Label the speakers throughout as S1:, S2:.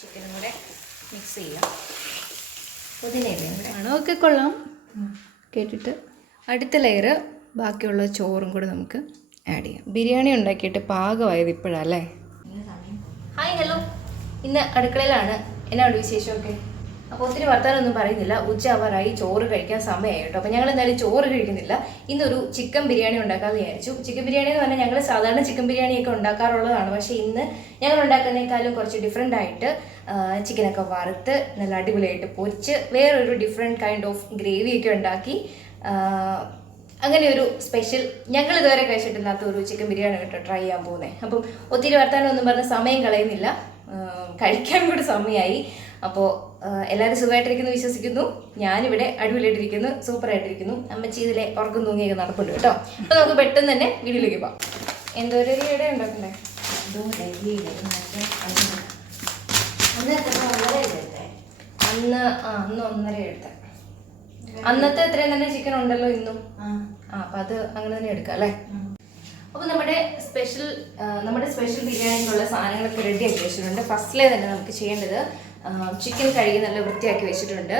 S1: ചിക്കനും കൂടെ മിക്സ് ചെയ്യാം. പുതിനയില്ലേ ഒക്കെ
S2: മണമൊക്കെ കൊള്ളാം കേട്ടിട്ട്. അടുത്ത ലെയർ ബാക്കിയുള്ള ചോറും കൂടെ നമുക്ക് ആഡ് ചെയ്യാം. ബിരിയാണി ഉണ്ടാക്കിയിട്ട് പാകമായത് ഇപ്പോഴല്ലേ
S1: ഹായ് ഹലോ ഇന്ന് അടുക്കളയിലാണ്. എന്നാണ് വിശേഷമൊക്കെ? അപ്പോൾ ഒത്തിരി വർത്താനൊന്നും പറയുന്നില്ല. ഉച്ച അവറായി ചോറ് കഴിക്കാൻ സമയമായി കേട്ടോ അപ്പോൾ ഞങ്ങൾ എന്തായാലും ചോറ് കഴിക്കുന്നില്ല. ഇന്നൊരു ചിക്കൻ ബിരിയാണി ഉണ്ടാക്കാമെന്ന് വിചാരിച്ചു. ചിക്കൻ ബിരിയാണി എന്ന് പറഞ്ഞാൽ ഞങ്ങൾ സാധാരണ ചിക്കൻ ബിരിയാണിയൊക്കെ ഉണ്ടാക്കാറുള്ളതാണ്. പക്ഷേ ഇന്ന് ഞങ്ങൾ ഉണ്ടാക്കുന്നതിനേക്കാളും കുറച്ച് ഡിഫറെന്റ് ആയിട്ട് ചിക്കനൊക്കെ വറുത്ത് നല്ല അടിപൊളിയായിട്ട് പൊരിച്ച് വേറൊരു ഡിഫറെന്റ് കൈൻഡ് ഓഫ് ഗ്രേവിയൊക്കെ ഉണ്ടാക്കി അങ്ങനെ ഒരു സ്പെഷ്യൽ ഞങ്ങൾ ഇതുവരെ കഴിച്ചിട്ടില്ലാത്ത ഒരു ചിക്കൻ ബിരിയാണി കേട്ടോ ട്രൈ ചെയ്യാൻ പോകുന്നത് അപ്പം ഒത്തിരി വർത്താനം ഒന്നും പറഞ്ഞ സമയം കളയുന്നില്ല. കഴിക്കാൻ കൂടി സമയമായി അപ്പോൾ എല്ലാവരും സുഖമായിട്ടിരിക്കുന്നു വിശ്വസിക്കുന്നു. ഞാനിവിടെ അടിപൊളിയായിട്ടിരിക്കുന്നു സൂപ്പറായിട്ടിരിക്കുന്നു. അമ്മച്ചി ഇതിലെ ഉറക്കം തൂങ്ങിയൊക്കെ നടപ്പുണ്ട് കേട്ടോ. അപ്പോൾ നമുക്ക് പെട്ടെന്ന് തന്നെ വീഡിയോയിലേക്ക് പോകാം എന്തോ ഒരു ഇവിടെ ഉണ്ടാക്കണ്ടേ അന്ന് ആ അന്ന് ഒന്നര എടുത്ത അന്നത്തെ അത്രയും തന്നെ ചിക്കൻ ഉണ്ടല്ലോ ഇന്നും. ആ. അപ്പൊ അത് അങ്ങനെ തന്നെ എടുക്കാം അല്ലേ? അപ്പോൾ നമ്മുടെ സ്പെഷ്യൽ നമ്മുടെ സ്പെഷ്യൽ ബിരിയാണിക്കുള്ള സാധനങ്ങളൊക്കെ റെഡി ആക്കി വെച്ചിട്ടുണ്ട്. ഫസ്റ്റിലെ തന്നെ നമുക്ക് ചെയ്യേണ്ടത് ചിക്കൻ കഴുകി നല്ല വൃത്തിയാക്കി വെച്ചിട്ടുണ്ട്.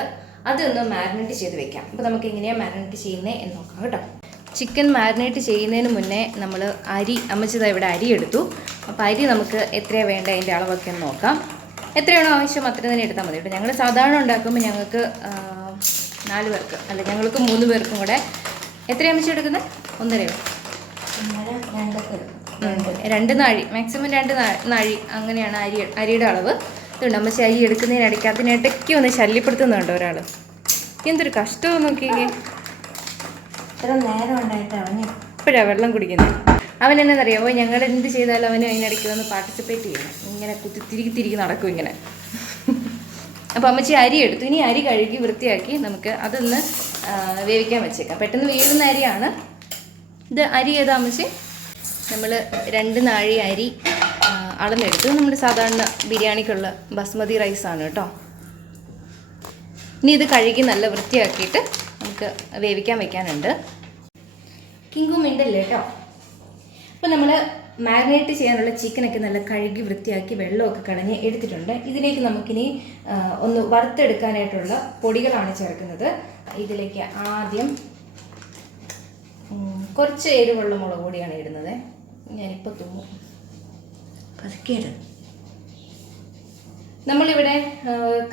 S1: അതൊന്ന് മാരിനേറ്റ് ചെയ്ത് വെക്കാം. അപ്പോൾ നമുക്ക് എങ്ങനെയാണ് മാരിനേറ്റ് ചെയ്യുന്നത് എന്ന് നോക്കാം കേട്ടോ. ചിക്കൻ മാരിനേറ്റ് ചെയ്യുന്നതിന് മുന്നേ നമ്മൾ അരി അമ്മച്ചിത ഇവിടെ അരി എടുത്തു. അപ്പോൾ അരി നമുക്ക് എത്രയാണ് വേണ്ട അതിന്റെ അളവൊക്കെ ഒന്ന് നോക്കാം. എത്രയാണോ ആവശ്യം അത്ര തന്നെ എടുത്താൽ മതി കേട്ടോ. ഞങ്ങൾ സാധാരണ ഉണ്ടാക്കുമ്പോൾ ഞങ്ങൾക്ക് നാല് പേർക്ക് അല്ല ഞങ്ങൾക്ക് മൂന്ന് പേർക്കും കൂടെ എത്രയാണ് അമ്മച്ചി എടുക്കുന്നത് ഒന്നരയോ. രണ്ട് നാഴി മാക്സിമം രണ്ട് നാഴി അങ്ങനെയാണ് അരി അരിയുടെ അളവ്. ഇതുണ്ട്. അമ്മച്ചി അരി എടുക്കുന്നതിനിടയ്ക്ക് അതിനിടയ്ക്ക് ഒന്ന് ശല്യപ്പെടുത്തുന്നുണ്ട് ഒരാൾ എന്തൊരു കഷ്ടമോ നോക്കിയേ.
S3: ഇത്ര നേരം ഉണ്ടായിട്ട് അവന്
S1: ഇപ്പോഴാണ് വെള്ളം കുടിക്കുന്നത് അവൻ എന്നറിയാമോ ഞങ്ങൾ എന്ത് ചെയ്താലും അവന് അതിനിടയ്ക്ക് വന്ന് പാർട്ടിസിപ്പേറ്റ് ചെയ്യണം ഇങ്ങനെ കുത്തി തിരികെ തിരികെ നടക്കും ഇങ്ങനെ. അപ്പോൾ അമ്മച്ചി അരി എടുത്തു. ഇനി അരി കഴുകി വൃത്തിയാക്കി നമുക്ക് അതൊന്ന് വേവിക്കാൻ വെച്ചേക്കാം. പെട്ടെന്ന് വീഴുന്ന അരിയാണ്. ഇത് അരി ഏതാ അമ്മച്ചി? നമ്മൾ രണ്ട് നാഴി അരി അളന്നെടുത്തു നമ്മൾ സാധാരണ ബിരിയാണിക്കുള്ള ബസ്മതി റൈസാണ് കേട്ടോ. ഇനി ഇത് കഴുകി നല്ല വൃത്തിയാക്കിയിട്ട് നമുക്ക് വേവിക്കാൻ വെക്കാനുണ്ട്. കിങ്കും മിണ്ടല്ലേ കേട്ടോ? അപ്പോൾ നമ്മൾ മാരിനേറ്റ് ചെയ്യാനുള്ള ചിക്കനൊക്കെ നല്ല കഴുകി വൃത്തിയാക്കി വെള്ളമൊക്കെ കളഞ്ഞ് എടുത്തിട്ടുണ്ട്. ഇതിലേക്ക് നമുക്കിനി ഒന്ന് വറുത്തെടുക്കാനായിട്ടുള്ള പൊടികളാണ് ചേർക്കുന്നത്. ഇതിലേക്ക് ആദ്യം കുറച്ച് എരിവുള്ള മുളക് പൊടിയാണ് ഇടുന്നത്. ഞാനിപ്പോൾ തുമ്മും
S3: പതുക്കിയിടും.
S1: നമ്മളിവിടെ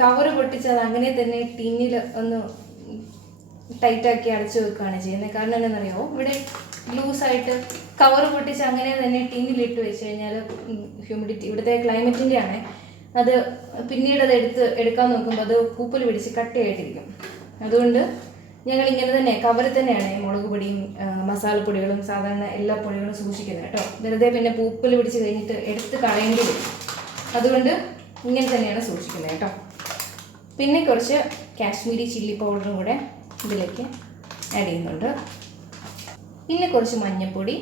S1: കവർ പൊട്ടിച്ചത് അങ്ങനെ തന്നെ ടിന്നിൽ ഒന്ന് ടൈറ്റാക്കി അടച്ചു വെക്കുകയാണ് ചെയ്യുന്നത്. കാരണം എന്താണെന്നറിയോ? ഇവിടെ ലൂസായിട്ട് കവർ പൊട്ടിച്ച് അങ്ങനെ തന്നെ ടിന്നിലിട്ട് വെച്ച് കഴിഞ്ഞാൽ ഹ്യൂമിഡിറ്റി ഇവിടുത്തെ ക്ലൈമറ്റിന്റെ ആണ് അത് പിന്നീട് അത് എടുത്ത് എടുക്കാൻ നോക്കുമ്പോൾ അത് കൂപ്പൽ പിടിച്ച് കട്ടയായിട്ടിരിക്കും. അതുകൊണ്ട് ഞങ്ങൾ ഇങ്ങനെ തന്നെ കവറിൽ തന്നെയാണ് മുളക് പൊടിയും മസാല മസാലപ്പൊടികളും സാധാരണ എല്ലാ പൊടികളും സൂക്ഷിക്കുന്നത് കേട്ടോ. വെറുതെ പിന്നെ പൂപ്പൽ പിടിച്ച് കഴിഞ്ഞിട്ട് എടുത്ത് കളയേണ്ടി വരും. അതുകൊണ്ട് ഇങ്ങനെ തന്നെയാണ് സൂക്ഷിക്കുന്നത് കേട്ടോ. പിന്നെ കുറച്ച് കാശ്മീരി ചില്ലി പൗഡറും കൂടെ ഇതിലേക്ക് ആഡ് ചെയ്യുന്നുണ്ട്. പിന്നെ കുറച്ച് മഞ്ഞൾപ്പൊടി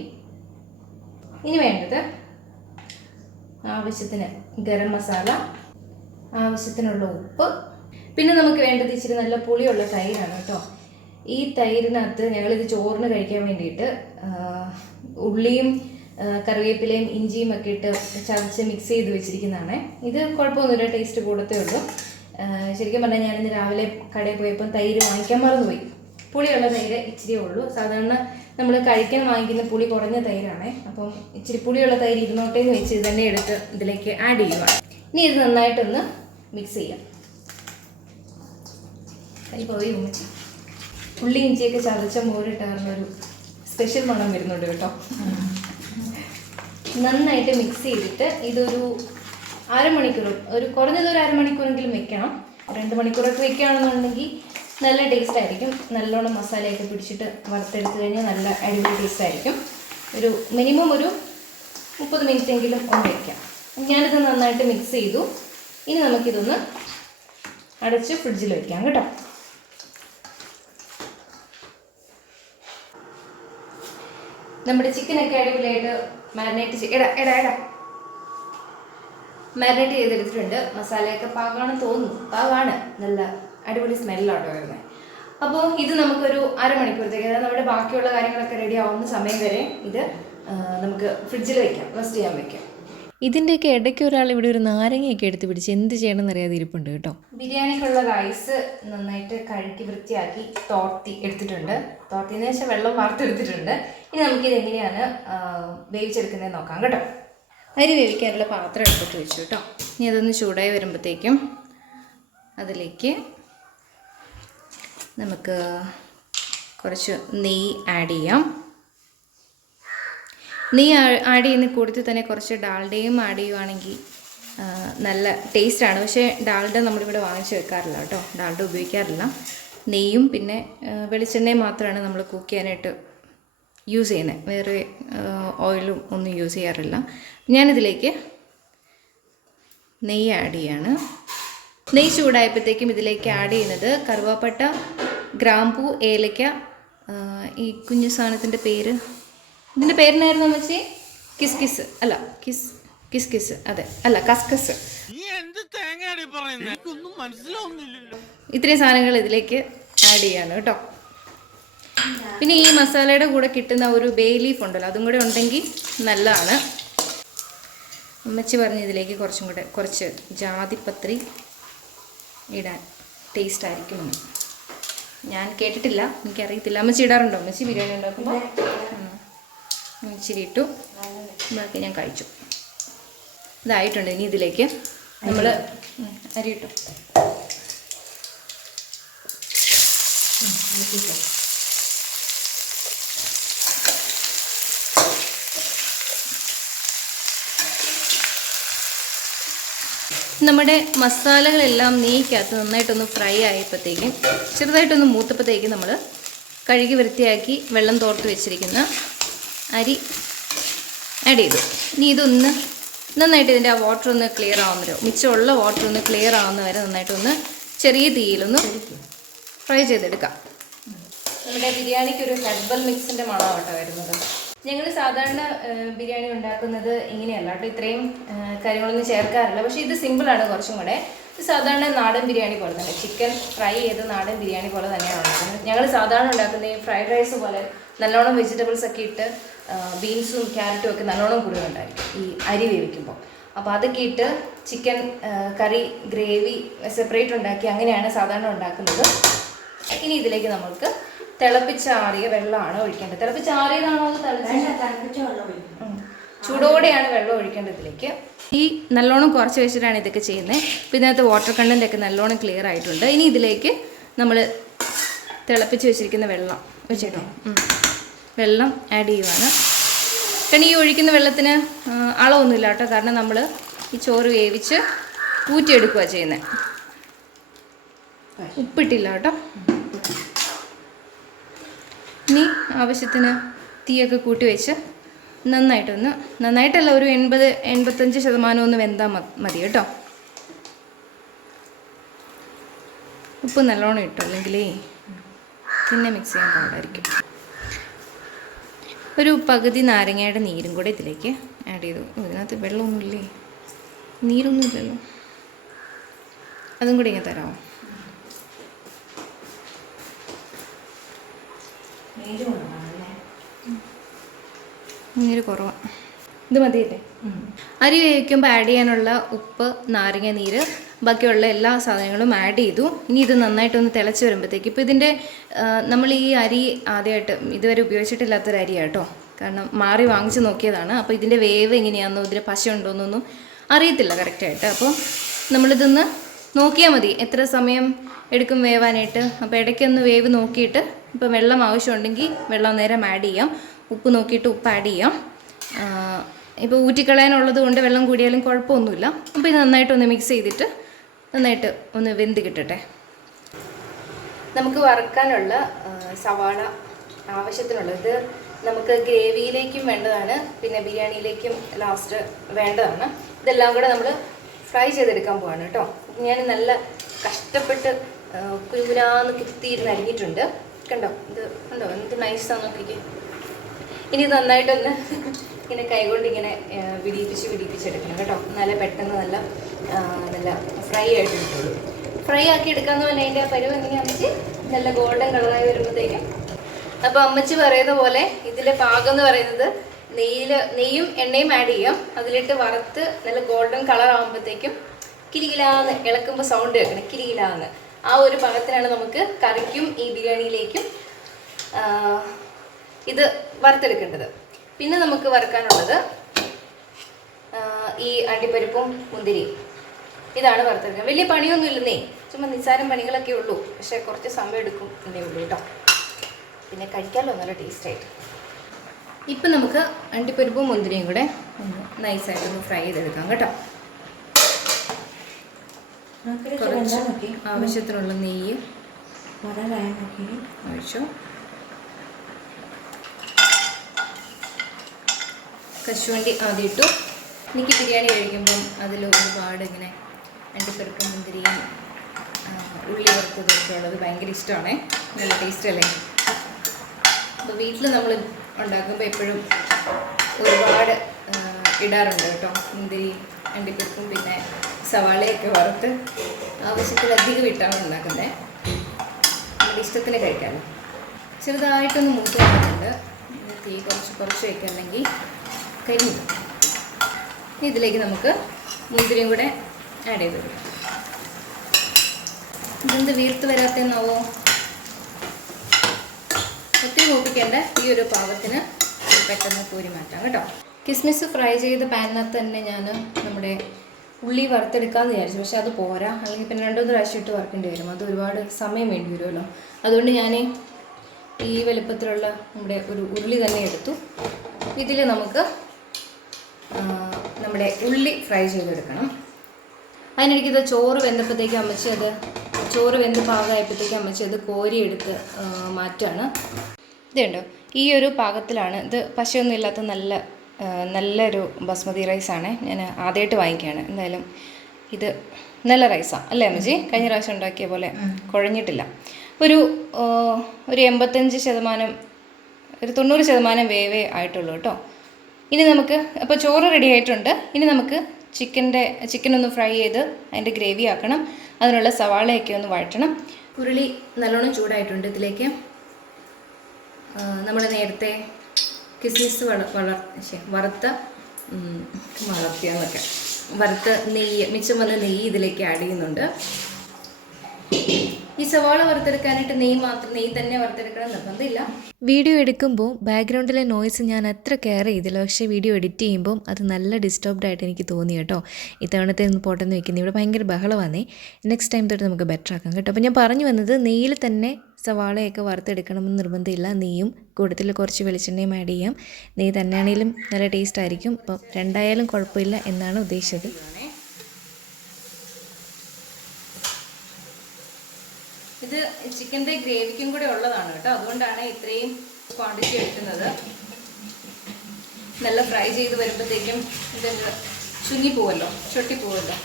S1: ഇനി വേണ്ടത് ആവശ്യത്തിന് ഗരം മസാല ആവശ്യത്തിനുള്ള ഉപ്പ്. പിന്നെ നമുക്ക് വേണ്ടത് ഇച്ചിരി നല്ല പുളിയുള്ള തൈരാണ് കേട്ടോ. ഈ തൈരിനകത്ത് ഞങ്ങളിത് ചോറിന് കഴിക്കാൻ വേണ്ടിയിട്ട് ഉള്ളിയും കറിവേപ്പിലയും ഇഞ്ചിയും ഒക്കെ ഇട്ട് ചതച്ച് മിക്സ് ചെയ്ത് വെച്ചിരിക്കുന്നതാണ്. ഇത് കുഴപ്പമൊന്നുമില്ല ടേസ്റ്റ് കൂടത്തേ ഉള്ളൂ. ശരിക്കും പറഞ്ഞാൽ ഞാനിന്ന് രാവിലെ കടയിൽ പോയപ്പോൾ തൈര് വാങ്ങിക്കാൻ മറന്നുപോയി. പുളിയുള്ള തൈര് ഇച്ചിരി ഉള്ളൂ. സാധാരണ നമ്മൾ കഴിക്കാൻ വാങ്ങിക്കുന്ന പുളി കുറഞ്ഞ തൈരാണ്. അപ്പം ഇച്ചിരി പുളിയുള്ള തൈര് ഇരുന്നോട്ടേ എന്ന് വെച്ച് ഇത് തന്നെ എടുത്ത് ഇതിലേക്ക് ആഡ് ചെയ്യുക ഇനി ഇത് നന്നായിട്ടൊന്ന് മിക്സ് ചെയ്യാം. കൈ പോയി ഉമ്മച്ചി ഉള്ളി ഇഞ്ചിയൊക്കെ ചതച്ച മോരിട്ടാറുള്ള ഒരു സ്പെഷ്യൽ മണം വരുന്നുണ്ട് കേട്ടോ. നന്നായിട്ട് മിക്സ് ചെയ്തിട്ട് ഇതൊരു അരമണിക്കൂർ ഒരു കുറഞ്ഞത് ഒരു അരമണിക്കൂറെങ്കിലും വെക്കണം. രണ്ട് മണിക്കൂറൊക്കെ വെക്കുകയാണെന്നുണ്ടെങ്കിൽ നല്ല ടേസ്റ്റ് ആയിരിക്കും. നല്ലോണം മസാലയൊക്കെ പിടിച്ചിട്ട് വറുത്തെടുത്ത് കഴിഞ്ഞാൽ നല്ല അടിപൊളി ടേസ്റ്റ് ആയിരിക്കും. ഒരു മിനിമം ഒരു മുപ്പത് മിനിറ്റ് എങ്കിലും ഒന്ന് വയ്ക്കാം ഞാനിത് നന്നായിട്ട് മിക്സ് ചെയ്തു. ഇനി നമുക്കിതൊന്ന് അടച്ച് ഫ്രിഡ്ജിൽ വെക്കാം കേട്ടോ. നമ്മുടെ ചിക്കനൊക്കെ അടിപൊളിയായിട്ട് മാരിനേറ്റ് ചെയ്ത് എടാ എടാ എടാ. മാരിനേറ്റ് ചെയ്തെടുത്തിട്ടുണ്ട്. മസാലയൊക്കെ പാകമാണ് തോന്നുന്നു. പാകമാണ് നല്ല അടിപൊളി സ്മെല്ലോട്ടോ വരുന്നത് അപ്പോൾ ഇത് നമുക്കൊരു അരമണിക്കൂറത്തേക്ക് അതായത് നമ്മുടെ ബാക്കിയുള്ള കാര്യങ്ങളൊക്കെ റെഡി ആവുന്ന സമയം വരെ ഇത് നമുക്ക് ഫ്രിഡ്ജിൽ വെക്കാം. റെസ്റ്റ് ചെയ്യാൻ വെക്കാം.
S2: ഇതിന്റെയൊക്കെ ഇടയ്ക്ക് ഒരാൾ ഇവിടെ ഒരു നാരങ്ങയൊക്കെ എടുത്ത് പിടിച്ച് എന്ത് ചെയ്യണമെന്ന് അറിയാതെ ഇരിപ്പുണ്ട് കേട്ടോ.
S1: ബിരിയാണിക്കുള്ള റൈസ് നന്നായിട്ട് കഴുകി വൃത്തിയാക്കി തോർത്തി എടുത്തിട്ടുണ്ട്. തോർത്തിന്ന് വെച്ചാൽ വെള്ളം വാർത്തെടുത്തിട്ടുണ്ട്. ഇനി നമുക്കിത് എങ്ങനെയാണ് വേവിച്ചെടുക്കുന്നത് നോക്കാം കേട്ടോ. അരി വേവിക്കാനുള്ള പാത്രം എടുത്തിട്ട് വെച്ചു കേട്ടോ. ഇനി അതൊന്ന് ചൂടായി വരുമ്പോഴത്തേക്കും അതിലേക്ക് നമുക്ക് കുറച്ച് നെയ്യ് ആഡ് ചെയ്യാം. നെയ്യ് ആഡ് ചെയ്യുന്ന കൂട്ടത്തിൽ തന്നെ കുറച്ച് ഡാൽഡയും ആഡ് ചെയ്യുവാണെങ്കിൽ നല്ല ടേസ്റ്റാണ് പക്ഷേ ഡാൽഡ നമ്മളിവിടെ വാങ്ങിച്ച് വെക്കാറില്ല കേട്ടോ. ഡാൽഡ ഉപയോഗിക്കാറില്ല. നെയ്യും പിന്നെ വെളിച്ചെണ്ണയും മാത്രമാണ് നമ്മൾ കുക്ക് ചെയ്യാനായിട്ട് യൂസ് ചെയ്യുന്നത് വേറെ ഓയിലും ഒന്നും യൂസ് ചെയ്യാറില്ല. ഞാനിതിലേക്ക് നെയ്യ് ആഡ് ചെയ്യാണ്. നെയ്യ് ചൂടായപ്പോഴത്തേക്കും ഇതിലേക്ക് ആഡ് ചെയ്യുന്നത് കറുവാപ്പട്ട ഗ്രാമ്പൂ ഏലയ്ക്ക ഈ കുഞ്ഞു സാധനത്തിന്റെ പേര്. ഇതിന്റെ പേരിനായിരുന്നു അമ്മച്ചി? Kiss kiss. അല്ല കിസ് കിസ് കിസ്. അതെ. അല്ല കസ്കസ്. ഇത്രയും സാധനങ്ങൾ ഇതിലേക്ക് ആഡ് ചെയ്യാണ് കേട്ടോ. പിന്നെ ഈ മസാലയുടെ കൂടെ കിട്ടുന്ന ഒരു ബേ ലീഫ് ഉണ്ടല്ലോ അതും കൂടെ ഉണ്ടെങ്കിൽ നല്ലതാണ്. അമ്മച്ചി പറഞ്ഞ് ഇതിലേക്ക് കുറച്ചും കൂടെ കുറച്ച് ജാതിപത്രി ഇടാൻ ടേസ്റ്റ് ആയിരിക്കുമെന്ന് ഞാൻ കേട്ടിട്ടില്ല എനിക്കറിയത്തില്ല. അമ്മച്ചി ഇടാറുണ്ടോ? അമ്മച്ചി ബിരിയാണി ഉണ്ടാക്കുമ്പോൾ അമ്മച്ചിരി ഇച്ചിരി ഇട്ടു. ബാക്കി ഞാൻ കഴിച്ചു. ഇതായിട്ടുണ്ട്. ഇനി ഇതിലേക്ക് നമ്മൾ അരി ഇട്ടു. നമ്മുടെ മസാലകളെല്ലാം നെയ്ക്കകത്ത് നന്നായിട്ടൊന്ന് ഫ്രൈ ആയപ്പോഴത്തേക്കും ചെറുതായിട്ടൊന്ന് മൂത്തപ്പോഴത്തേക്കും നമ്മൾ കഴുകി വൃത്തിയാക്കി വെള്ളം തോർത്ത് വെച്ചിരിക്കുന്ന അരി ആഡ് ചെയ്തു. ഇനി ഇതൊന്ന് നന്നായിട്ട് ഇതിന്റെ ആ വാട്ടർ ഒന്ന് ക്ലിയർ ആവുന്ന വരെ മിച്ചമുള്ള വാട്ടർ ഒന്ന് ക്ലിയർ ആവുന്ന വരെ നന്നായിട്ടൊന്ന് ചെറിയ തീയിലൊന്ന് ഫ്രൈ ചെയ്തെടുക്കാം. നമ്മുടെ ബിരിയാണിക്ക് ഒരു ഹെർബൽ മിക്സിന്റെ മണമാണ് കേട്ടോ വരുന്നത്. ഞങ്ങൾ സാധാരണ ബിരിയാണി ഉണ്ടാക്കുന്നത് ഇങ്ങനെയല്ല കേട്ടോ. ഇത്രയും കാര്യങ്ങളൊന്നും ചേർക്കാറില്ല. പക്ഷേ ഇത് സിമ്പിളാണ് കുറച്ചും കൂടെ. ഇത് സാധാരണ നാടൻ ബിരിയാണി പോലെ തന്നെ. ചിക്കൻ ഫ്രൈ ചെയ്ത് നാടൻ ബിരിയാണി പോലെ തന്നെയാണ് ഉണ്ടാക്കുന്നത്. ഞങ്ങൾ സാധാരണ ഉണ്ടാക്കുന്ന ഈ ഫ്രൈഡ് റൈസ് പോലെ നല്ലോണം വെജിറ്റബിൾസ് ഒക്കെ ഇട്ട് ബീൻസും ക്യാരറ്റും ഒക്കെ നല്ലോണം കൂടുതലുണ്ടായിരിക്കും ഈ അരി വേവിക്കുമ്പോൾ. അപ്പോൾ അതൊക്കെ ഇട്ട് ചിക്കൻ കറി ഗ്രേവി സെപ്പറേറ്റ് ഉണ്ടാക്കി അങ്ങനെയാണ് സാധാരണ ഉണ്ടാക്കുന്നത്. ഇനി ഇതിലേക്ക് നമുക്ക് തിളപ്പിച്ചാറിയ വെള്ളമാണ് ഒഴിക്കേണ്ടത്. തിളപ്പിച്ചാറിയതാണോ. ചൂടോടെയാണ് വെള്ളം ഒഴിക്കേണ്ടത് ഇതിലേക്ക് ഈ നല്ലോണം കുറച്ച് വെച്ചിട്ടാണ് ഇതൊക്കെ ചെയ്യുന്നത്. ഇപ്പം ഇതിനകത്ത് വാട്ടർ കണ്ടന്റ് ഒക്കെ നല്ലോണം ക്ലിയർ ആയിട്ടുണ്ട്. ഇനി ഇതിലേക്ക് നമ്മൾ തിളപ്പിച്ച് വെച്ചിരിക്കുന്ന വെള്ളം വെച്ചിട്ടോ. വെള്ളം ആഡ് ചെയ്യുവാണ്. കാരണം ഈ ഒഴിക്കുന്ന വെള്ളത്തിന് അളവൊന്നുമില്ല കേട്ടോ. കാരണം നമ്മൾ ഈ ചോറ് വേവിച്ച് ഊറ്റിയെടുക്കുക ചെയ്യുന്നത്. ഉപ്പിട്ടില്ല കേട്ടോ ഇനി ആവശ്യത്തിന് തീയൊക്കെ കൂട്ടി വെച്ച് നന്നായിട്ടൊന്ന് നന്നായിട്ടല്ല ഒരു എൺപത് എൺപത്തഞ്ച് ശതമാനം ഒന്ന് വെന്താൽ മതി കേട്ടോ. ഉപ്പ് നല്ലോണം ഇട്ടു അല്ലെങ്കിലേ പിന്നെ മിക്സ് ചെയ്യാൻ പാടായിരിക്കും. ഒരു പകുതി നാരങ്ങയുടെ നീരും കൂടെ ഇതിലേക്ക് ആഡ് ചെയ്തു. ഇതിനകത്ത് വെള്ളമൊന്നുമില്ലേ? നീരൊന്നുമില്ലല്ലോ. അതും കൂടി ഇങ്ങനെ തരാമോ?
S3: നീര്
S1: കുറവാണ് ഇത് മതിയല്ലേ? അരി വേവിക്കുമ്പോൾ ആഡ് ചെയ്യാനുള്ള ഉപ്പ് നാരങ്ങ നീര് ബാക്കിയുള്ള എല്ലാ സാധനങ്ങളും ആഡ് ചെയ്തു. ഇനി ഇത് നന്നായിട്ടൊന്ന് തിളച്ച് വരുമ്പോഴത്തേക്ക് ഇപ്പോൾ ഇതിന്റെ നമ്മൾ ഈ അരി ആദ്യമായിട്ട് ഇതുവരെ ഉപയോഗിച്ചിട്ടില്ലാത്തൊരു അരിയാണ് കേട്ടോ കാരണം മാറി വാങ്ങിച്ച് നോക്കിയതാണ്. അപ്പോൾ ഇതിന്റെ വേവ് എങ്ങനെയാണെന്നോ ഇതിന്റെ പശ ഉണ്ടോയെന്നൊന്നും അറിയത്തില്ല കറക്റ്റായിട്ട് അപ്പോൾ നമ്മളിതൊന്ന് നോക്കിയാൽ മതി. എത്ര സമയം എടുക്കും വേവാനായിട്ട്? അപ്പോൾ ഇടയ്ക്കൊന്ന് വേവ് നോക്കിയിട്ട് ഇപ്പോൾ വെള്ളം ആവശ്യമുണ്ടെങ്കിൽ വെള്ളം നേരം ആഡ് ചെയ്യാം. ഉപ്പ് നോക്കിയിട്ട് ഉപ്പ് ആഡ് ചെയ്യാം. ഇപ്പോൾ ഊറ്റിക്കളയാനുള്ളത് കൊണ്ട് വെള്ളം കൂടിയാലും കുഴപ്പമൊന്നുമില്ല. അപ്പോൾ ഇത് നന്നായിട്ടൊന്ന് മിക്സ് ചെയ്തിട്ട് നന്നായിട്ട് ഒന്ന് വെന്ത് കിട്ടട്ടെ. നമുക്ക് വറുക്കാനുള്ള സവാള ആവശ്യത്തിനുള്ളത്. നമുക്ക് ഗ്രേവിയിലേക്കും വേണ്ടതാണ്. പിന്നെ ബിരിയാണിയിലേക്കും ലാസ്റ്റ് വേണ്ടതാണ്. ഇതെല്ലാം കൂടെ നമ്മൾ ഫ്രൈ ചെയ്തെടുക്കാൻ പോവാണ് കേട്ടോ. ഞാൻ നല്ല കഷ്ടപ്പെട്ട് കുരുകുരാന്ന് കുത്തിയിരുന്ന് അരിഞ്ഞിട്ടുണ്ട്. കണ്ടോ? ഇത് കണ്ടോ? എന്ത് നൈസാണ് നോക്കിക്കേ. ഇനി നന്നായിട്ടൊന്ന് ഇങ്ങനെ കൈകൊണ്ട് ഇങ്ങനെ വിടിയിപ്പിച്ച് വിടിയിപ്പിച്ചെടുക്കണം കേട്ടോ. നല്ല പെട്ടെന്ന് നല്ല നല്ല ഫ്രൈ ആയിട്ട് കിട്ടുള്ളൂ ഫ്രൈ ആക്കി എടുക്കാന്ന് പറഞ്ഞാൽ അതിന്റെ പരുവ് എങ്ങനെയാണെന്ന് വെച്ച് നല്ല ഗോൾഡൻ കളറായി വരുമ്പോഴത്തേക്കും. അപ്പോൾ അമ്മച്ചി പറയുന്ന പോലെ ഇതിന്റെ പാകം എന്ന് പറയുന്നത് നെയ്യിൽ നെയ്യും എണ്ണയും ആഡ് ചെയ്യാം. അതിലിട്ട് വറുത്ത് നല്ല ഗോൾഡൻ കളർ ആകുമ്പോഴത്തേക്കും കിരികിലാന്ന് ഇളക്കുമ്പോൾ സൗണ്ട് കേൾക്കണം കിരികിലാന്ന്. ആ ഒരു പാകത്തിനാണ് നമുക്ക് കറിക്കും ഈ ബിരിയാണിയിലേക്കും ഇത് വറുത്തെടുക്കേണ്ടത്. പിന്നെ നമുക്ക് വറുക്കാനുള്ളത് ഈ അണ്ടിപ്പരിപ്പും മുന്തിരിയും. ഇതാണ് വറുത്തെടുക്കുക വലിയ പണിയൊന്നും ഇല്ലെന്നേ. ചുമ്മാ നിസ്സാരം പണികളൊക്കെ ഉള്ളൂ. പക്ഷേ കുറച്ച് സമയം എടുക്കും എന്നേ ഉള്ളൂ കേട്ടോ. പിന്നെ കഴിക്കാമല്ലോ നല്ല ടേസ്റ്റായിട്ട്. ഇപ്പം നമുക്ക് അണ്ടിപ്പരിപ്പും മുന്തിരിയും കൂടെ ഒന്ന് നൈസായിട്ടൊന്ന് ഫ്രൈ ചെയ്തെടുക്കാം കേട്ടോ. കുറച്ച് ആവശ്യത്തിനുള്ള നെയ്യ്. ഒഴിച്ചു. കശുവണ്ടി ആദ്യം ഇട്ടു. എനിക്ക് ബിരിയാണി കഴിക്കുമ്പം അതിൽ ഒരുപാട് ഇങ്ങനെ അണ്ടിപ്പരിപ്പും മുന്തിരിയും ഉള്ളി വറുത്തതൊക്കെ ഉള്ളത് ഭയങ്കര ഇഷ്ടമാണേ. നല്ല ടേസ്റ്റ് അല്ലേ? അപ്പോൾ വീട്ടിൽ നമ്മൾ ഉണ്ടാക്കുമ്പോൾ എപ്പോഴും ഒരുപാട് ഇടാറുണ്ട് കേട്ടോ. മുന്തിരി അണ്ടിപ്പരിപ്പും പിന്നെ സവാളയൊക്കെ വറുത്ത് ആവശ്യത്തിലധികം ഇട്ടാണ് ഉണ്ടാക്കുന്നത് നമ്മുടെ ഇഷ്ടത്തിന് കഴിക്കാമല്ലോ. ചെറുതായിട്ടൊന്ന് മൂത്ത് ഇനി തീ കുറച്ച് കുറച്ച് വയ്ക്കുന്നുണ്ടെങ്കിൽ കരിഞ്ഞു ഇതിലേക്ക് നമുക്ക് മുന്തിരിയും കൂടെ ആഡ് ചെയ്ത് കൊടുക്കാം. ഇതെന്ത് വീർത്ത് വരാത്തെന്നാവോ? ഒത്തിരി മൂപ്പിക്കേണ്ട ഈ ഒരു പാകത്തിന് പെട്ടെന്ന് പൂരി മാറ്റാം കേട്ടോ. കിസ്മിസ് ഫ്രൈ ചെയ്ത പാനിനകത്ത് തന്നെ ഞാൻ നമ്മുടെ ഉള്ളി വറുത്തെടുക്കാമെന്ന് വിചാരിച്ചു. പക്ഷെ അത് പോരാ. അല്ലെങ്കിൽ പിന്നെ രണ്ടു പ്രാവശ്യം ഇട്ട് വറുക്കേണ്ടി വരും. അത് ഒരുപാട് സമയം വേണ്ടി വരുമല്ലോ. അതുകൊണ്ട് ഞാൻ ഈ വലുപ്പത്തിലുള്ള നമ്മുടെ ഒരു ഉള്ളി തന്നെ എടുത്തു. ഇതിൽ നമുക്ക് നമ്മുടെ ഉള്ളി ഫ്രൈ ചെയ്തെടുക്കണം. അതിനിടയ്ക്ക് ചോറ് വെന്തപ്പോഴത്തേക്ക് അമ്മച്ചി അത് ചോറ് വെന്ത് പാകമായപ്പോഴത്തേക്ക് അമ്മച്ചി അത് കോരിയെടുത്ത് മാറ്റാണ്. ഇതുണ്ടോ? ഈ ഒരു പാകത്തിലാണ്. ഇത് പശയൊന്നും ഇല്ലാത്ത നല്ല നല്ലൊരു ബസ്മതി ആണ് ഞാൻ ആദ്യമായിട്ട് വാങ്ങിക്കുകയാണ്. എന്തായാലും ഇത് നല്ല റൈസാണ് അല്ലേ അമ്മജി കഴിഞ്ഞ പ്രാവശ്യം ഉണ്ടാക്കിയ പോലെ കുഴഞ്ഞിട്ടില്ല. ഒരു ഒരു എൺപത്തഞ്ച് ശതമാനം ഒരു തൊണ്ണൂറ് ശതമാനം വേവേ ആയിട്ടുള്ളൂ കേട്ടോ. ഇനി നമുക്ക് അപ്പോൾ ചോറ് റെഡി ആയിട്ടുണ്ട്. ഇനി നമുക്ക് ചിക്കന്റെ ചിക്കൻ ഒന്ന് ഫ്രൈ ചെയ്ത് അതിന്റെ ഗ്രേവി ആക്കണം. അതിനുള്ള സവാളയൊക്കെ ഒന്ന് വഴറ്റണം. ഉരുളി നല്ലോണം ചൂടായിട്ടുണ്ട് ഇതിലേക്ക്. നമ്മൾ നേരത്തെ കിസ്മിസ് വള വളർ വറുത്ത വളർത്തിയെന്നൊക്കെ. വറുത്ത നെയ്യ് മിച്ചം വന്ന നെയ്യ് ഇതിലേക്ക് ആഡ് ചെയ്യുന്നുണ്ട്. ഈ സവാള വറുത്തെടുക്കാനായിട്ട് നെയ്യ് മാത്രം നെയ്യ് തന്നെ വറുത്തെടുക്കണം നിർബന്ധമില്ല.
S2: വീഡിയോ എടുക്കുമ്പോൾ ബാക്ക്ഗ്രൗണ്ടിലെ നോയ്സ് ഞാൻ അത്ര കെയർ ചെയ്തില്ല. പക്ഷേ വീഡിയോ എഡിറ്റ് ചെയ്യുമ്പോൾ അത് നല്ല ഡിസ്റ്റർബ്ഡ് ആയിട്ട് എനിക്ക് തോന്നി കേട്ടോ. ഇത്തവണത്തെ ഒന്ന് പോട്ടെന്ന് വെക്കുന്നത് ഇവിടെ ഭയങ്കര ബഹളമാണേ നെക്സ്റ്റ് ടൈം തൊട്ട് നമുക്ക് ബെറ്റർ ആക്കാം കേട്ടോ. അപ്പോൾ ഞാൻ പറഞ്ഞു വന്നത് നെയ്യിൽ തന്നെ സവാളയൊക്കെ വറുത്തെടുക്കണമെന്ന് നിർബന്ധമില്ല. നെയ്യും കൂടുതൽ കുറച്ച് വെളിച്ചെണ്ണയും ആഡ് ചെയ്യാം. നെയ്യ് തന്നെയാണെങ്കിലും നല്ല ടേസ്റ്റ് ആയിരിക്കും. അപ്പം രണ്ടായാലും കുഴപ്പമില്ല എന്നാണ് ഉദ്ദേശിച്ചത്.
S1: ഇത് ചിക്കന്റെ ഗ്രേവിക്കും കൂടെ ഉള്ളതാണ് കേട്ടോ. അതുകൊണ്ടാണ് ഇത്രയും ക്വാണ്ടിറ്റി എടുക്കുന്നത്. നല്ല ഫ്രൈ ചെയ്ത് വരുമ്പോഴത്തേക്കും പോവല്ലോ ചുങ്ങിപ്പോവല്ലോ ചൊട്ടിപ്പോവല്ലോ.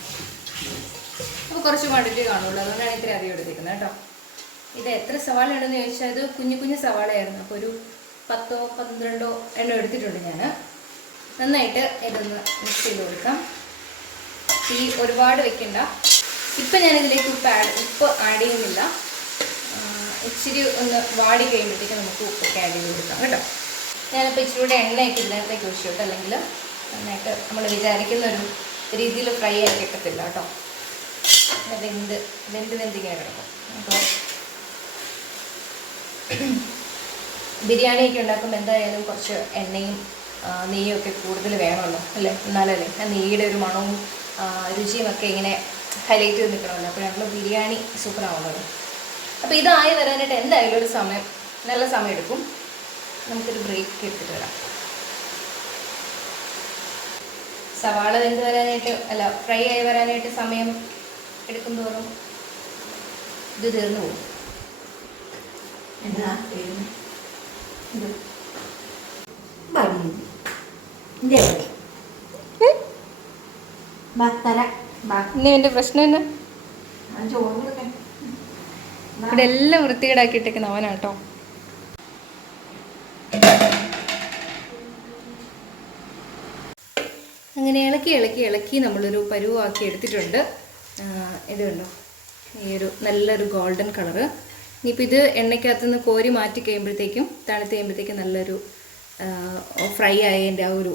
S1: അപ്പോൾ കുറച്ച് ക്വാണ്ടിറ്റി കാണുള്ളൂ. അതുകൊണ്ടാണ് ഇത്ര അധികം എടുത്തിരിക്കുന്നത് കേട്ടോ. ഇത് എത്ര സവാള ഉണ്ടെന്ന് ചോദിച്ചാൽ ഇത് കുഞ്ഞു കുഞ്ഞു സവാളയായിരുന്നു. അപ്പോൾ ഒരു പത്തോ പന്ത്രണ്ടോ എണ്ണം എടുത്തിട്ടുണ്ട് ഞാൻ നന്നായിട്ട് ഇതൊന്ന് മിക്സ് ചെയ്ത് കൊടുക്കാം. തീ ഒരുപാട് വെക്കണ്ട. ഇപ്പം ഞാനിതിലേക്ക് ഉപ്പ് ആഡ് ഉപ്പ് ആഡ് ചെയ്യുന്നില്ല. ഇച്ചിരി ഒന്ന് വാടി കഴിയുമ്പോഴത്തേക്ക് നമുക്ക് ഉപ്പൊക്കെ ആഡ് ചെയ്ത് കൊടുക്കാം കേട്ടോ. ഞാനിപ്പോൾ ഇച്ചിരി കൂടെ എണ്ണയൊക്കെ ഇതിനകത്തേക്ക് ഒഴിച്ചു അല്ലെങ്കിൽ നന്നായിട്ട് നമ്മൾ വിചാരിക്കുന്ന ഒരു രീതിയിൽ ഫ്രൈ ആയി കിട്ടത്തില്ല കേട്ടോ. വെന്ത് വെന്ത് വെന്തിങ്ങനെ കിടക്കും. അപ്പോൾ ബിരിയാണിയൊക്കെ ഉണ്ടാക്കുമ്പോൾ എന്തായാലും കുറച്ച് എണ്ണയും നെയ്യൊക്കെ കൂടുതൽ വേണമല്ലോ അല്ലേ? എന്നാലല്ലേ? ആ നെയ്യുടെ ഒരു മണവും രുചിയും ഒക്കെ ഇങ്ങനെ ഹൈലൈറ്റ് ചെയ്ത് നിൽക്കണമല്ലോ. അപ്പോൾ ബിരിയാണി സൂപ്പർ ആവുന്നത് അപ്പോൾ ഇതായി വരാനായിട്ട് എന്തായാലും ഒരു സമയം നല്ല സമയം എടുക്കും. നമുക്കൊരു ബ്രേക്ക് എടുത്തിട്ട് വരാം. സവാള വെന്ത് വരാനായിട്ട് അല്ല ഫ്രൈ ആയി വരാനായിട്ട് സമയം എടുക്കും തോറും ഇത് തീർന്നു പോകും.
S3: എന്താ.
S2: ഇനി എന്റെ പ്രശ്നം എന്നാ
S3: ചോറ്.
S2: ഇവിടെ എല്ലാം വൃത്തികേടാക്കിയിട്ടേക്കുന്ന അവനാട്ടോ.
S1: അങ്ങനെ ഇളക്കി ഇളക്കി ഇളക്കി നമ്മളൊരു പരുവാക്കി എടുത്തിട്ടുണ്ട്. ഇത് കണ്ടോ? ഈ ഒരു നല്ലൊരു ഗോൾഡൻ കളറ്. ഇനിയിപ്പോൾ ഇത് എണ്ണയ്ക്കകത്ത് നിന്ന് കോരി മാറ്റി കഴിയുമ്പോഴത്തേക്കും തണുത്ത് കഴിയുമ്പോഴത്തേക്കും നല്ലൊരു ഫ്രൈ ആയതിന്റെ ആ ഒരു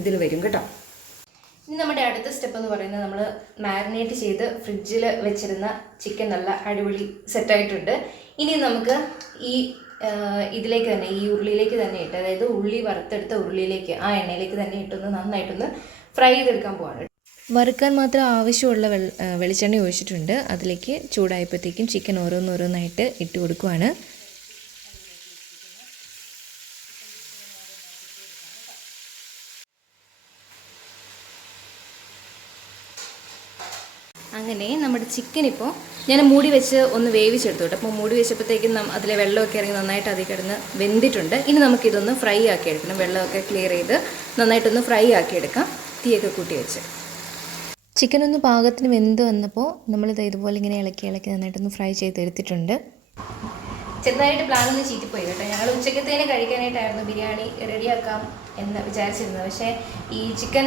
S1: ഇതിൽ വരും കേട്ടോ. ഇനി നമ്മുടെ അടുത്ത സ്റ്റെപ്പ് എന്ന് പറയുന്നത് നമ്മൾ മാരിനേറ്റ് ചെയ്ത് ഫ്രിഡ്ജിൽ വെച്ചിരുന്ന ചിക്കൻ നല്ല അടിപൊളി സെറ്റായിട്ടുണ്ട് ഇനി നമുക്ക് ഈ ഇതിലേക്ക് തന്നെ ഈ ഉരുളിയിലേക്ക് തന്നെ ഇട്ട് അതായത് ഉള്ളി വറുത്തെടുത്ത ഉരുളിയിലേക്ക് ആ എണ്ണയിലേക്ക് തന്നെ ഇട്ടൊന്ന് നന്നായിട്ടൊന്ന് ഫ്രൈ ചെയ്തെടുക്കാൻ പോവാണ്.
S2: വറുക്കാൻ മാത്രം ആവശ്യമുള്ള വെളിച്ചെണ്ണ ഒഴിച്ചിട്ടുണ്ട്. അതിലേക്ക് ചൂടായപ്പോഴത്തേക്കും ചിക്കൻ ഓരോന്നോരോന്നായിട്ട് ഇട്ട് കൊടുക്കുവാണ്
S1: അങ്ങനെ നമ്മുടെ ചിക്കൻ ഇപ്പോൾ ഞാൻ മൂടി വെച്ച് ഒന്ന് വേവിച്ചെടുത്തു കേട്ടോ. അപ്പോൾ മൂടി വെച്ചപ്പോഴത്തേക്കും അതിലെ വെള്ളമൊക്കെ ഇറങ്ങി നന്നായിട്ട് അതിൽ കിടന്ന് വെന്തിട്ടുണ്ട്. ഇനി നമുക്കിതൊന്ന് ഫ്രൈ ആക്കി എടുക്കണം. വെള്ളമൊക്കെ ക്ലിയർ ചെയ്ത് നന്നായിട്ടൊന്ന് ഫ്രൈ ആക്കി എടുക്കാം. തീയൊക്കെ കൂട്ടി വെച്ച്.
S2: ചിക്കൻ ഒന്ന് പാകത്തിന് വെന്ത് വന്നപ്പോൾ നമ്മളിത് ഇതുപോലെ ഇങ്ങനെ ഇളക്കി ഇളക്കി നന്നായിട്ടൊന്ന് ഫ്രൈ ചെയ്തെടുത്തിട്ടുണ്ട്.
S1: ചെറുതായിട്ട് പ്ലാൻ ഒന്ന് ചീറ്റിപ്പോയി കേട്ടോ. ഞങ്ങൾ ഉച്ചക്കത്തേന് കഴിക്കാനായിട്ടായിരുന്നു ബിരിയാണി റെഡിയാക്കാം എന്ന് വിചാരിച്ചിരുന്നത്. പക്ഷേ ഈ ചിക്കൻ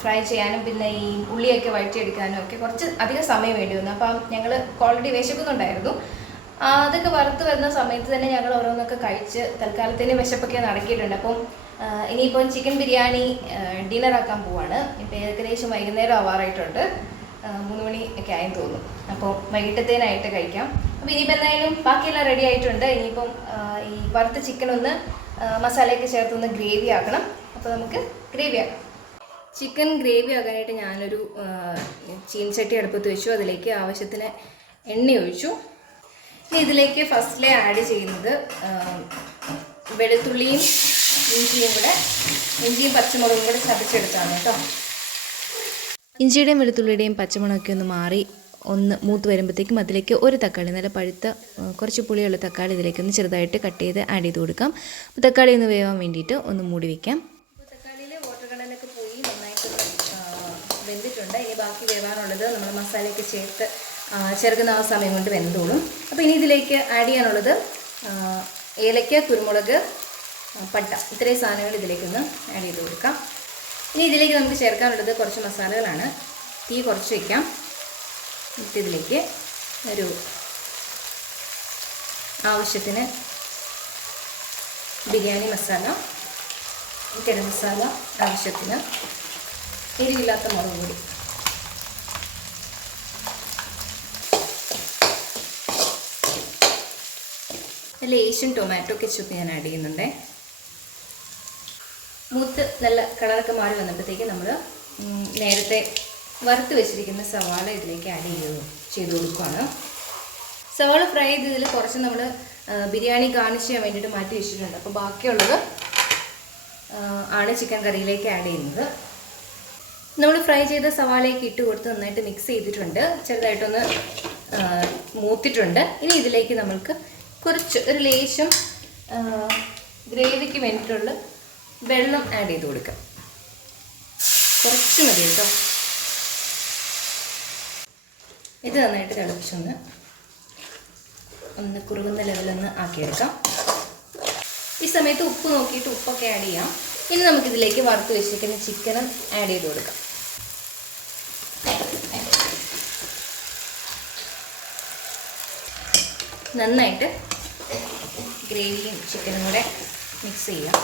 S1: ഫ്രൈ ചെയ്യാനും പിന്നെ ഈ ഉള്ളിയൊക്കെ വഴറ്റിയെടുക്കാനും ഒക്കെ കുറച്ച് അധികം സമയം വേണ്ടി വന്നു. അപ്പം ഞങ്ങൾ ഓൾറെഡി വിശക്കുന്നുണ്ടായിരുന്നു അതൊക്കെ വറുത്ത് വരുന്ന സമയത്ത് തന്നെ ഞങ്ങൾ ഓരോന്നൊക്കെ കഴിച്ച് തൽക്കാലത്തിന് വിശപ്പൊക്കെ നടക്കിയിട്ടുണ്ട്. അപ്പം ഇനിയിപ്പം ചിക്കൻ ബിരിയാണി ഡിന്നർ ആക്കാൻ പോവാണ്. ഇപ്പം ഏകദേശം വൈകുന്നേരം ആവാറായിട്ടുണ്ട്. മൂന്ന് മണി ഒക്കെ ആയെന്ന് തോന്നുന്നു. അപ്പോൾ വൈകിട്ടത്തേനായിട്ട് കഴിക്കാം. അപ്പോൾ ഇനിയിപ്പോൾ എന്തായാലും ബാക്കിയെല്ലാം റെഡി ആയിട്ടുണ്ട്. ഇനിയിപ്പം ഈ വറുത്ത ചിക്കൻ ഒന്ന് മസാലയൊക്കെ ചേർത്തൊന്ന് ഗ്രേവി ആക്കണം. അപ്പോൾ നമുക്ക് ഗ്രേവി ആക്കാം. ചിക്കൻ ഗ്രേവി ആക്കാനായിട്ട് ഞാനൊരു ചീൻചട്ടി അടുപ്പത്ത് വെച്ചു. അതിലേക്ക് ആവശ്യത്തിന് എണ്ണ ഒഴിച്ചു. ഇനി ഇതിലേക്ക് ഫസ്റ്റിലെ ആഡ് ചെയ്യുന്നത് വെളുത്തുള്ളിയും ഇഞ്ചിയും കൂടെ ഇഞ്ചിയും പച്ചമുളകും കൂടെ ചതച്ചെടുത്താണ് കേട്ടോ.
S2: ഇഞ്ചിയുടെയും വെളുത്തുള്ളിയുടെയും പച്ചമുളകൊക്കെ ഒന്ന് മാറി ഒന്ന് മൂത്ത് വരുമ്പോഴത്തേക്കും അതിലേക്ക് ഒരു തക്കാളി നല്ല പഴുത്ത കുറച്ച് പുളിയുള്ള തക്കാളി ഇതിലേക്ക് ഒന്ന് ചെറുതായിട്ട് കട്ട് ചെയ്ത് ആഡ് ചെയ്ത് കൊടുക്കാം. അപ്പോൾ തക്കാളി ഒന്ന് വേവാൻ വേണ്ടിയിട്ട് ഒന്ന് മൂടി വയ്ക്കാം
S1: വാട്ടർ നന്നായിട്ട് വെന്തിട്ടുണ്ട്. ഇനി ബാക്കി വേവാനുള്ളത് നമ്മൾ മസാലയൊക്കെ ചേർത്ത് ചേർക്കുന്ന ആ സമയം കൊണ്ട് വെന്തോളും. അപ്പോൾ ഇനി ഇതിലേക്ക് ആഡ് ചെയ്യാനുള്ളത് ഏലക്ക കുരുമുളക് പട്ട. ഇത്രയും സാധനങ്ങൾ ഇതിലേക്കൊന്ന് ആഡ് ചെയ്ത് കൊടുക്കാം. ഇനി ഇതിലേക്ക് നമുക്ക് ചേർക്കാനുള്ളത് കുറച്ച് മസാലകളാണ്. തീ കുറച്ച് വയ്ക്കാം ഇതിലേക്ക് ഒരു ആവശ്യത്തിന് ബിരിയാണി മസാല ഗരം മസാല ആവശ്യത്തിന് എരിയില്ലാത്ത മുളക് പൊടി. ഏഷ്യൻ ടൊമാറ്റോ കെച്ചപ്പ് ഞാൻ ആഡ് ചെയ്യുന്നുണ്ട്. മൂത്ത് നല്ല കളറൊക്കെ മാറി വന്നപ്പോഴത്തേക്ക് നമ്മൾ നേരത്തെ വറുത്ത് വെച്ചിരിക്കുന്ന സവാള ഇതിലേക്ക് ആഡ് ചെയ്യുന്നു. ചെയ്ത് കൊടുക്കുകയാണ് സവാള ഫ്രൈ ചെയ്ത് ഇതിൽ കുറച്ച് നമ്മൾ ബിരിയാണി ഗാർണിഷ് ചെയ്യാൻ വേണ്ടിയിട്ട് മാറ്റി വെച്ചിട്ടുണ്ട്. അപ്പോൾ ബാക്കിയുള്ളത് ആണ് ചിക്കൻ കറിയിലേക്ക് ആഡ് ചെയ്യുന്നത്. നമ്മൾ ഫ്രൈ ചെയ്ത സവാളയൊക്കെ ഇട്ട് കൊടുത്ത് നന്നായിട്ട് മിക്സ് ചെയ്തിട്ടുണ്ട്. ചെറുതായിട്ടൊന്ന് മൂത്തിട്ടുണ്ട്. ഇനി ഇതിലേക്ക് നമ്മൾക്ക് കുറച്ച് ഒരു ലേശം ഗ്രേവിക്ക് വേണ്ടിയിട്ടുള്ള വെള്ളം ആഡ് ചെയ്ത് കൊടുക്കാം. കുറച്ച് മതി കേട്ടോ. ഇത് നന്നായിട്ട് തിളപ്പിച്ചൊന്ന് ഒന്ന് കുറുകുന്ന ലെവലൊന്ന് ആക്കിയെടുക്കാം. ഈ സമയത്ത് ഉപ്പ് നോക്കിയിട്ട് ഉപ്പൊക്കെ ആഡ് ചെയ്യാം. ഇനി നമുക്കിതിലേക്ക് വറുത്ത് വെച്ചിരിക്കുന്ന ചിക്കനും ആഡ് ചെയ്ത് കൊടുക്കാം. നന്നായിട്ട് ഗ്രേവിയും ചിക്കനും കൂടെ മിക്സ് ചെയ്യാം.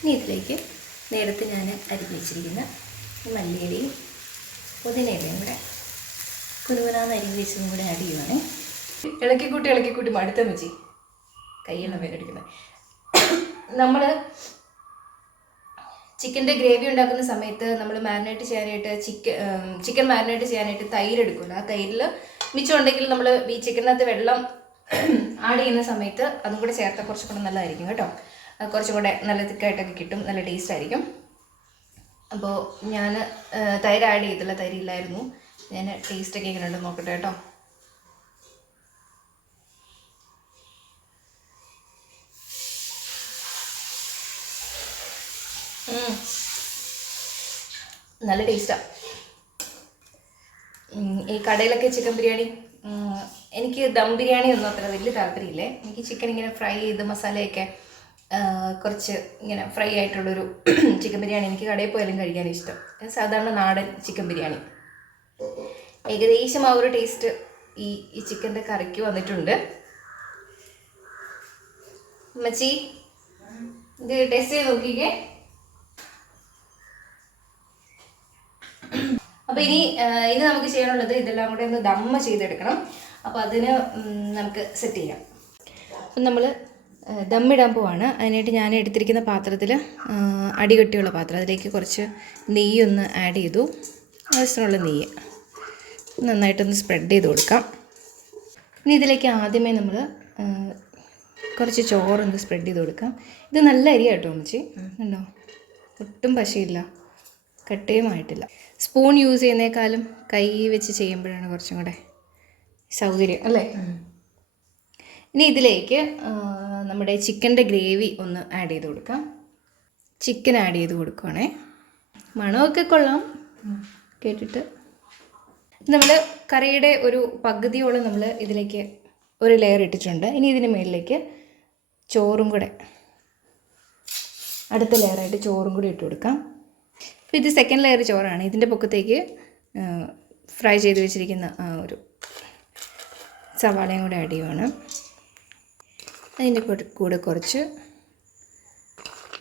S1: ഇനി ഇതിലേക്ക് നേരത്തെ ഞാൻ അരിഞ്ഞ് വെച്ചിരിക്കുന്ന മല്ലിയിലയും പുതിനയിലയും കൂടെ കുരുവനാന്ന് അരി വെച്ചും കൂടെ ആഡ് ചെയ്യുവാണ്. ഇളക്കിക്കൂട്ടി ഇളക്കിക്കൂട്ടി മടുത്ത വെച്ചി കയ്യെണ്ണ വേദനിക്കുന്നത് നമ്മൾ ചിക്കന്റെ ഗ്രേവി ഉണ്ടാക്കുന്ന സമയത്ത് നമ്മൾ മാരിനേറ്റ് ചെയ്യാനായിട്ട് ചിക്കൻ ചിക്കൻ മാരിനേറ്റ് ചെയ്യാനായിട്ട് തൈര് എടുക്കുമല്ലോ. ആ തൈരിൽ മിച്ചം ഉണ്ടെങ്കിൽ നമ്മൾ ഈ ചിക്കനകത്ത് വെള്ളം ആഡ് ചെയ്യുന്ന സമയത്ത് അതും കൂടെ ചേർത്താൽ കുറച്ചും കൂടെ നല്ലതായിരിക്കും കേട്ടോ. കുറച്ചും കൂടെ നല്ല തിക്കായിട്ടൊക്കെ കിട്ടും. നല്ല ടേസ്റ്റ് ആയിരിക്കും. അപ്പോൾ ഞാൻ തൈര് ആഡ് ചെയ്തില്ല തൈര് ഇല്ലായിരുന്നു. ഞാൻ ടേസ്റ്റൊക്കെ എങ്ങനെ ഉണ്ടെന്ന് നോക്കട്ടെ കേട്ടോ. നല്ല ടേസ്റ്റാ ഈ കടയിലൊക്കെ ചിക്കൻ ബിരിയാണി എനിക്ക് ദം ബിരിയാണി ഒന്നും അത്ര വലിയ താല്പര്യമില്ലേ. എനിക്ക് ചിക്കൻ ഇങ്ങനെ ഫ്രൈ ചെയ്ത് മസാലയൊക്കെ കുറച്ച് ഇങ്ങനെ ഫ്രൈ ആയിട്ടുള്ളൊരു ചിക്കൻ ബിരിയാണി എനിക്ക് കടയിൽ പോയാലും കഴിക്കാൻ ഇഷ്ടം. സാധാരണ നാടൻ ചിക്കൻ ബിരിയാണി. ഏകദേശം ആ ഒരു ടേസ്റ്റ് ഈ ഈ ചിക്കന്റെ കറിക്ക് വന്നിട്ടുണ്ട്. അമ്മച്ചി ഇത് ടേസ്റ്റ് ചെയ്ത് നോക്കിക്കേ. അപ്പൊ ഇനി ഇനി നമുക്ക് ചെയ്യാനുള്ളത് ഇതെല്ലാം കൂടെ ഒന്ന് ദമ്മ ചെയ്തെടുക്കണം. അപ്പൊ അതിന് നമുക്ക് സെറ്റ് ചെയ്യാം. അപ്പം നമ്മൾ ദമ്മിടാൻ പോവാണ്. അതിനായിട്ട് ഞാൻ എടുത്തിരിക്കുന്ന പാത്രത്തിൽ അടികട്ടിയുള്ള പാത്രം. അതിലേക്ക് കുറച്ച് നെയ്യൊന്ന് ആഡ് ചെയ്തു. ആവശ്യത്തിനുള്ള നെയ്യ് നന്നായിട്ടൊന്ന് സ്പ്രെഡ് ചെയ്ത് കൊടുക്കാം. ഇനി ഇതിലേക്ക് ആദ്യമേ നമ്മൾ കുറച്ച് ചോറൊന്ന് സ്പ്രെഡ് ചെയ്ത് കൊടുക്കാം. ഇത് നല്ല അരി കേട്ടോ അമ്മച്ചി. ഉണ്ടോ ഒട്ടും പശയില്ല. കട്ടയുമായിട്ടില്ല സ്പൂൺ യൂസ് ചെയ്യുന്നേക്കാളും കൈ വെച്ച് ചെയ്യുമ്പോഴാണ് കുറച്ചും കൂടെ സൗകര്യം അല്ലേ? ഇനി ഇതിലേക്ക് നമ്മുടെ ചിക്കന്റെ ഗ്രേവി ഒന്ന് ആഡ് ചെയ്ത് കൊടുക്കാം. ചിക്കൻ ആഡ് ചെയ്ത് കൊടുക്കുവാണേ. മണമൊക്കെ കൊള്ളാം. കേട്ടിട്ട്. നമ്മൾ കറിയുടെ ഒരു പകുതിയോളം നമ്മൾ ഇതിലേക്ക് ഒരു ലെയർ ഇട്ടിട്ടുണ്ട്. ഇനി ഇതിന് മുകളിലേക്ക് ചോറും കൂടെ അടുത്ത ലെയറായിട്ട് ചോറും കൂടി ഇട്ട് കൊടുക്കാം. ഇത് സെക്കൻഡ് ലെയർ ചോറാണ്. ഇതിന്റെ പൊക്കത്തേക്ക് ഫ്രൈ ചെയ്ത് വെച്ചിരിക്കുന്ന ആ ഒരു സവാളയും കൂടെ ആഡ് ചെയ്യുവാണ്. അതിന്റെ കൂടെ- കുറച്ച്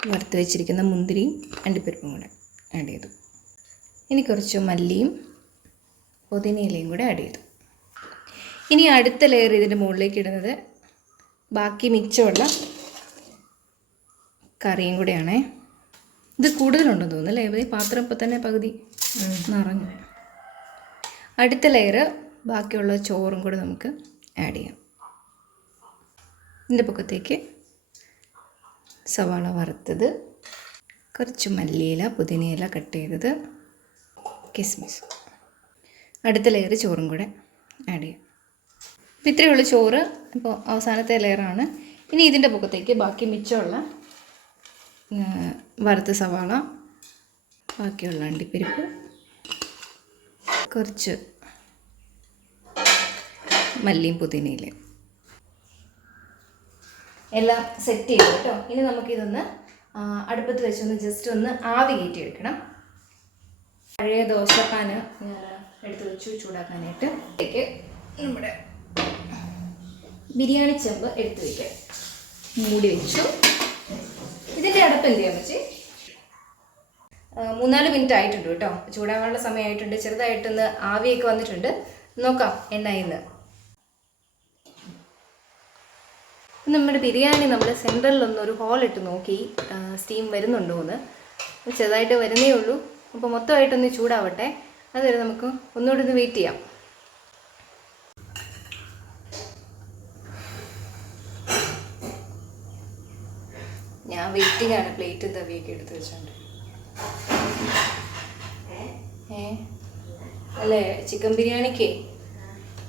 S1: വറുത്ത് വെച്ചിരിക്കുന്ന മുന്തിരിയും അണ്ടിപ്പരിപ്പും കൂടെ ആഡ് ചെയ്തു. ഇനി കുറച്ച് മല്ലിയും പുതിനയിലയും കൂടെ ആഡ് ചെയ്തു. ഇനി അടുത്ത ലെയർ ഇതിന്റെ മുകളിലേക്ക് ഇടുന്നത് ബാക്കി മിച്ചമുള്ള കറിയും കൂടെയാണേ. ഇത് കൂടുതലുണ്ടെന്ന് തോന്നുന്നു അല്ലേ? ഈ പാത്രം ഇപ്പം തന്നെ പകുതി നിറഞ്ഞു. അടുത്ത ലെയർ ബാക്കിയുള്ള ചോറും കൂടെ നമുക്ക് ആഡ് ചെയ്യാം. ഇതിന്റെ പൊക്കത്തേക്ക് സവാള വറുത്തത് കുറച്ച് മല്ലിയില പുതിനയില കട്ട് ചെയ്തത് കിസ്മിസ്. അടുത്ത ലെയർ ചോറും കൂടെ ആഡ് ചെയ്യാം. അപ്പോൾ ഇത്രയേ ഉള്ളൂ ചോറ്. ഇപ്പോൾ അവസാനത്തെ ലെയറാണ് ഇനി ഇതിന്റെ പൊക്കത്തേക്ക് ബാക്കി മിച്ചമുള്ള വറുത്ത സവാള ബാക്കിയുള്ള അണ്ടിപ്പരിപ്പ് കുറച്ച് മല്ലിയും പുതിനയിലയും. എല്ലാം സെറ്റ് ചെയ്തു കേട്ടോ. ഇനി നമുക്കിതൊന്ന് അടുപ്പത്ത് വെച്ചൊന്ന് ജസ്റ്റ് ഒന്ന് ആവി കയറ്റി എടുക്കണം പഴയ ദോശപ്പാന് ഞാൻ എടുത്ത് വെച്ചു ചൂടാക്കാനായിട്ട്. നമ്മുടെ ബിരിയാണി ചെമ്പ് എടുത്ത് വയ്ക്കാം മൂടി വെച്ചു. ഇതിന്റെ അടപ്പ് എന്ത് ചെയ്യാൻ പറ്റി? മൂന്നാൽ മിനിറ്റ് ആയിട്ടുണ്ട് കേട്ടോ. ചൂടാകാനുള്ള സമയമായിട്ടുണ്ട്. ചെറുതായിട്ടൊന്ന് ആവിയൊക്കെ വന്നിട്ടുണ്ട്. നോക്കാം എണ്ണയിന്ന് നമ്മുടെ ബിരിയാണി നമ്മൾ സെന്ററിലൊന്ന് ഒരു ഹോൾ ഇട്ട് നോക്കി സ്റ്റീം വരുന്നുണ്ടോ എന്ന്. ചെറുതായിട്ട് വരുന്നേ ഉള്ളൂ. അപ്പോൾ മൊത്തമായിട്ടൊന്ന് ചൂടാവട്ടെ. അതുവരെ നമുക്ക് ഒന്നുകൂടി ഒന്ന് വെയിറ്റ് ചെയ്യാം. ഞാൻ വെയിറ്റിംഗ് ആണ് പ്ലേറ്റ് തവിയൊക്കെ എടുത്ത് വെച്ചോണ്ട്. ഏ? അല്ലേ? ചിക്കൻ ബിരിയാണിക്ക്?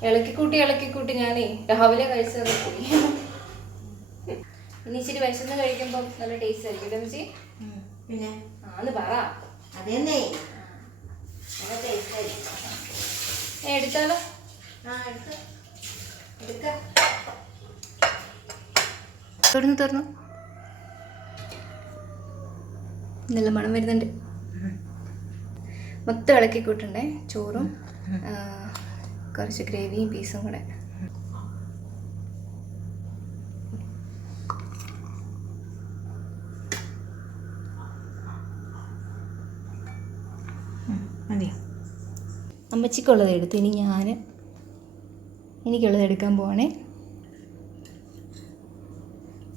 S1: ഇളക്കിക്കൂട്ടി ഇളക്കിക്കൂട്ടി ഞാനേ രാവിലെ കഴിച്ചത് പോയി. ഇച്ചിരി വിശന്ന് കഴിക്കുമ്പോൾ നല്ല ടേസ്റ്റ് ആയിരിക്കും. അമ്മച്ചി
S3: പിന്നെ?
S1: ആന്ന് പറ.
S3: അതെന്നേ നല്ല ടേസ്റ്റ് ആയിരിക്കും.
S1: ഏ എടുത്താലോ
S3: ആ എടുക്ക എടുക്ക.
S1: തുറന്നു തുറന്നു. നല്ല മണം വരുന്നുണ്ട്. മൊത്തം ഇളക്കി കൂട്ടണ്ടേ ചോറും കുറച്ച് ഗ്രേവിയും പീസും കൂടെ.
S3: മതി
S1: അമ്മച്ചിക്കുള്ളത് എടുത്ത്. ഇനി ഞാൻ എനിക്കുള്ളത് എടുക്കാൻ പോവാണേ.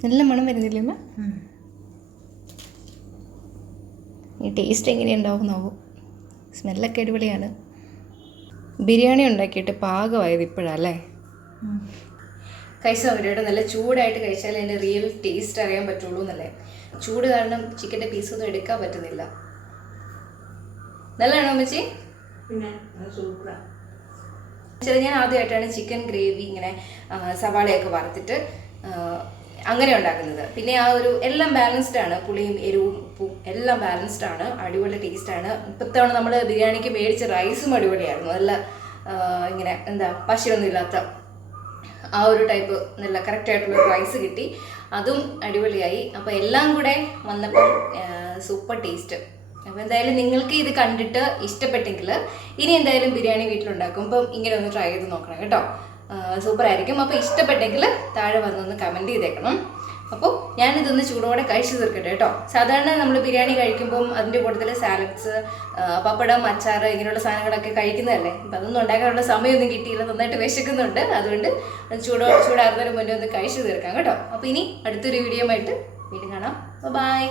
S1: നല്ല മണം വരുന്നില്ലേ അമ്മ? ഈ ടേസ്റ്റ് എങ്ങനെയുണ്ടാവും നോവും സ്മെല്ലൊക്കെ അടിപൊളിയാണ്. ബിരിയാണി ഉണ്ടാക്കിയിട്ട് പാകമായത് ഇപ്പോഴല്ലേ കഴിച്ച അവരോട് നല്ല ചൂടായിട്ട് കഴിച്ചാൽ അതിന്റെ റിയൽ ടേസ്റ്റ് അറിയാൻ പറ്റുള്ളൂ എന്നല്ലേ? ചൂട് കാരണം ചിക്കന്റെ പീസൊന്നും എടുക്കാൻ പറ്റുന്നില്ല. നല്ലതാണോ അമ്മച്ചി?
S3: പിന്നെ അത് സൂപ്പറാ.
S1: ചില ഞാൻ ആദ്യമായിട്ടാണ് ചിക്കൻ ഗ്രേവി ഇങ്ങനെ സവാളയൊക്കെ വറുത്തിട്ട് അങ്ങനെ ഉണ്ടാക്കുന്നത്. പിന്നെ ആ ഒരു എല്ലാം ബാലൻസ്ഡ് ആണ്. പുളിയും എരിവും ഉപ്പും എല്ലാം ബാലൻസ്ഡ് ആണ്. അടിപൊളി ടേസ്റ്റ് ആണ്. ഇപ്പത്തവണ നമ്മൾ ബിരിയാണിക്ക് മേടിച്ച റൈസും അടിപൊളിയായിരുന്നു. നല്ല ഇങ്ങനെ എന്താ പശയൊന്നും ഇല്ലാത്ത ആ ഒരു ടൈപ്പ് നല്ല കറക്റ്റ് ആയിട്ടുള്ള റൈസ് കിട്ടി. അതും അടിപൊളിയായി. അപ്പോൾ എല്ലാം കൂടെ വന്നപ്പോൾ സൂപ്പർ ടേസ്റ്റ് അപ്പോൾ എന്തായാലും നിങ്ങൾക്ക് ഇത് കണ്ടിട്ട് ഇഷ്ടപ്പെട്ടെങ്കിൽ ഇനി എന്തായാലും ബിരിയാണി വീട്ടിലുണ്ടാക്കുമ്പം ഇങ്ങനെ ഒന്ന് ട്രൈ ചെയ്ത് നോക്കണം കേട്ടോ. സൂപ്പർ ആയിരിക്കും. അപ്പോൾ ഇഷ്ടപ്പെട്ടെങ്കിൽ താഴെ വന്നൊന്ന് കമന്റ് ചെയ്തേക്കണം. അപ്പോൾ ഞാനിതൊന്ന് ചൂടോടെ കഴിച്ചു തീർക്കട്ടെ കേട്ടോ. സാധാരണ നമ്മൾ ബിരിയാണി കഴിക്കുമ്പം അതിന്റെ കൂട്ടത്തിൽ സാലഡ്സ് പപ്പടം അച്ചാർ ഇങ്ങനെയുള്ള സാധനങ്ങളൊക്കെ കഴിക്കുന്നതല്ലേ? അപ്പം അതൊന്നും ഉണ്ടാക്കാനുള്ള സമയമൊന്നും കിട്ടിയില്ല. നന്നായിട്ട് വിശക്കുന്നുണ്ട്. അതുകൊണ്ട് അത് ചൂടോ ചൂടാറുന്നതിന് മുന്നേ ഒന്ന് കഴിച്ചു തീർക്കാം കേട്ടോ. അപ്പോൾ ഇനി അടുത്തൊരു വീഡിയോ ആയിട്ട് വീണ്ടും കാണാം. ബൈ